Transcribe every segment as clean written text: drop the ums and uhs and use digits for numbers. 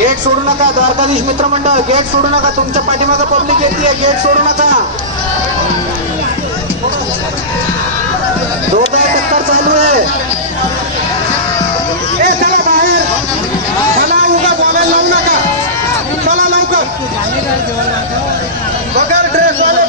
Gate सोडू नका. द्वारकाधीश मित्रमंडळ गेट सोडू नका. तुमच्या पाठीमागे पब्लिक येते, गेट सोडू नका. जोरदार टक्कर चालू आहे. चला बाहेर, चला उगा बोलायला लावू नका. चला लवकर बगर ड्रेस वाले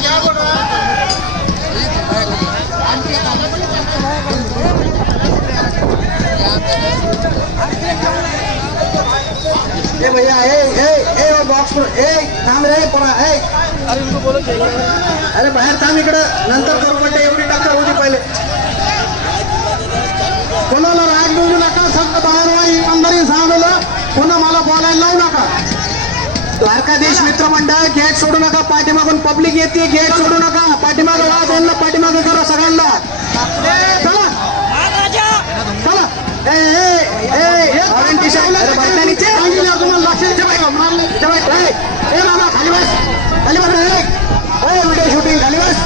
क्या बोल रहा है? भैया वो बॉक्स थांब रे पोरा. अरे बाहेर थांब, इकडे नंतर करू. पडते एवढी टक्कर होती पहिले. कोणाला राग देऊ नका. सगळं बाहेर व्हा. इमानदारी सांगलं. पुन्हा मला बोलायला लावू नका. द्वारकाधीश मित्रमंडळ गेट सोडू नका. पाठीमागून पब्लिक येते, गेट सोडू नका. पाठीमागं वा, दोनला पाठीमागं करा सगळ्यांना. चला चला. ऑरेंज टी शर्ट खाली बस, खाली बस. व्हिडिओ शूटिंग खाली बस.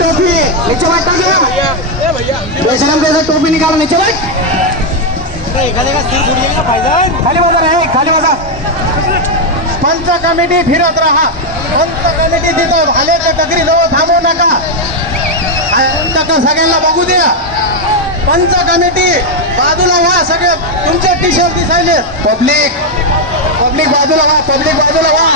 टोपी नीचे बैठा गया. बेशरम कैसे टोपी निकालो, नीचे बैठ. खाली बसा रे, खाली बसा. पंच कमिटी फिरत राहा. पंच कमिटी तिथं भालेच्या टकरी जवळ थांबू नका. टक्कर सगळ्यांना बघू द्या. पंच कमिटी बाजूला व्हा. सगळे तुमचे टी शर्ट दिसायले. पब्लिक पब्लिक बाजूला व्हा, पब्लिक बाजूला व्हा.